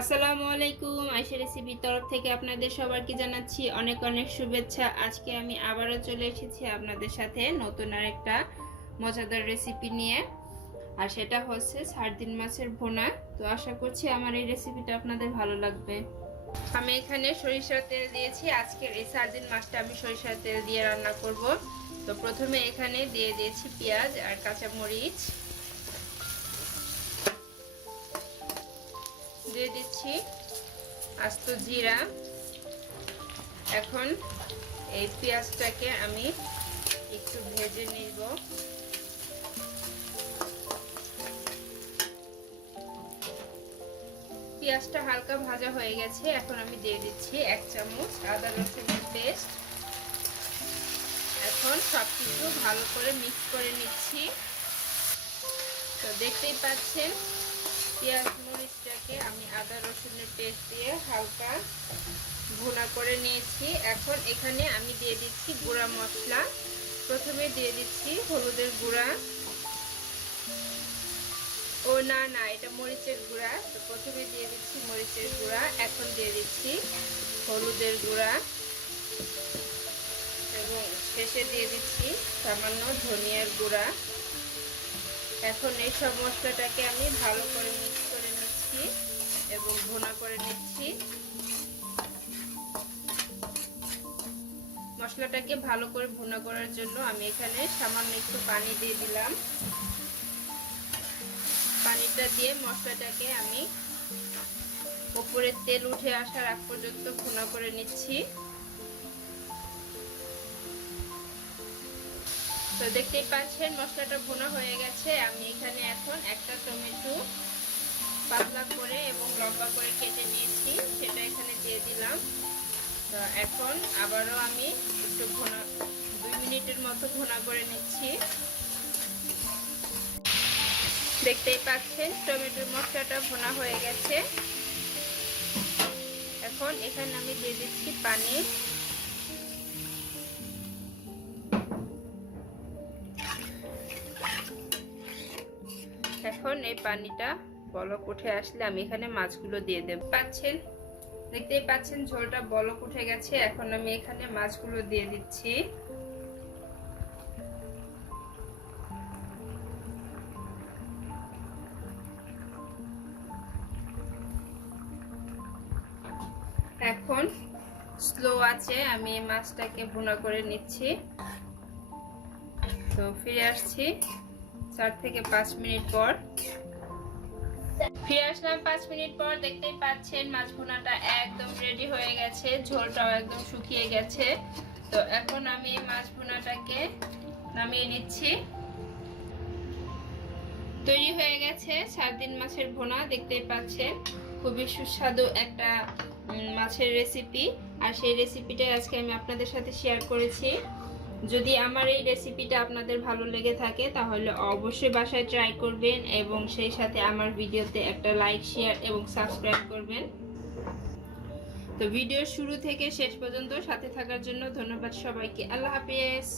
আসসালামু আলাইকুম আইসা রেসিপির তরফ থেকে আপনাদের সবাইকে জানাচ্ছি অনেক অনেক শুভেচ্ছা। আজকে আমি আবারও চলে এসেছি আপনাদের সাথে নতুন আরেকটা মজাদার রেসিপি নিয়ে, আর সেটা হচ্ছে সারদিন মাছের ভোনা। তো আশা করছি আমার এই রেসিপিটা আপনাদের ভালো লাগবে। আমি এখানে সরিষার তেল দিয়েছি। আজকের এই সার্দিন মাছটা আমি সরিষার তেল দিয়ে রান্না করব। তো প্রথমে এখানে দিয়ে দিয়েছি পেঁয়াজ আর কাঁচা দিচ্ছি আস্ত জিরা। এখন এই পেঁয়াজটাকে আমি একটু ভেজে নিব। পেঁয়াজটা হালকা ভাজা হয়ে গেছে, এখন আমি দিয়ে দিচ্ছি এক চামচ আদা রসুনের পেস্ট। এখন সব কিছু ভালো করে মিক্স করে নিচ্ছি। তো দেখতেই পাচ্ছেন পেঁয়াজ মরিচটাকে আমি আদা রসুনের পেস্ট দিয়ে হালকা ভুনা করে নিয়েছি। এখন এখানে আমি দিয়ে দিচ্ছি গুঁড়া মশলা। প্রথমে দিয়ে দিচ্ছি হলুদের গুঁড়া। ও, না না, এটা মরিচের গুঁড়া। তো প্রথমে দিয়ে দিচ্ছি মরিচের গুঁড়া। এখন দিয়ে দিচ্ছি হলুদের গুঁড়া। এবং শেষে দিয়ে দিচ্ছি সামান্য ধনিয়ার গুঁড়া। এখন এই সব মশলাটাকে আমি ভালো করে মিক্স করে নিচ্ছি এবং ভুনা করে নিচ্ছি। মশলাটাকে ভালো করে ভুনা করার জন্য আমি এখানে সামান্য একটু পানি দিয়ে দিলাম। পানিটা দিয়ে মশলাটাকে আমি উপরে তেল উঠে আসার আগ পর্যন্ত ভুনা করে নিচ্ছি। তো দেখতেই পাচ্ছেন, মশলাটা ভুনা হয়ে গেছে। আমি এখানে এখন একটা টমেটো পাতলা করে এবং লম্বা করে কেটে নিয়েছি, সেটা এখানে দিয়ে দিলাম। তো এখন আবারও আমি একটু ভুনা, দুই মিনিটের মতো ভুনা করে নিচ্ছি। দেখতেই পাচ্ছেন, টমেটোর মশলাটা ভুনা হয়ে গেছে। এখন এখানে আমি দিয়ে দিচ্ছি পানি। এখন এই পানিটা বলক উঠে আসলে আমি এখানে মাছগুলো দিয়ে দেব। পাচ্ছেন? দেখতেই পাচ্ছেন ঝোলটা বলক উঠে গেছে। এখন আমি এখানে মাছগুলো দিয়ে দিচ্ছি। এখন স্লো আছে, আমি মাছটাকে ভুনা করে নিচ্ছি। তো ফিরে আসছি। চার থেকে পাঁচ মিনিট পর। ফিরে আসলাম পাঁচ মিনিট পর, দেখতেই পাচ্ছেন মাছ ভুনাটা একদম রেডি হয়ে গেছে, ঝোলটাও একদম শুকিয়ে গেছে। তো এখন আমি মাছ ভুনাটাকে নামিয়ে নিচ্ছি। তৈরি হয়ে গেছে সার্দিন মাছের ভুনা, দেখতেই পাচ্ছেন। খুবই সুস্বাদু একটা মাছের রেসিপি আর সেই রেসিপিটাই আজকে আমি আপনাদের সাথে শেয়ার করেছি। যদি আমার এই রেসিপিটা আপনাদের ভালো লেগে থাকে, তাহলে অবশ্যই বাসায় ট্রাই করবেন এবং সেই সাথে আমার ভিডিওতে একটা লাইক শেয়ার এবং সাবস্ক্রাইব করবেন। তো ভিডিও শুরু থেকে শেষ পর্যন্ত সাথে থাকার জন্য ধন্যবাদ সবাইকে। আল্লাহ হাফিজ।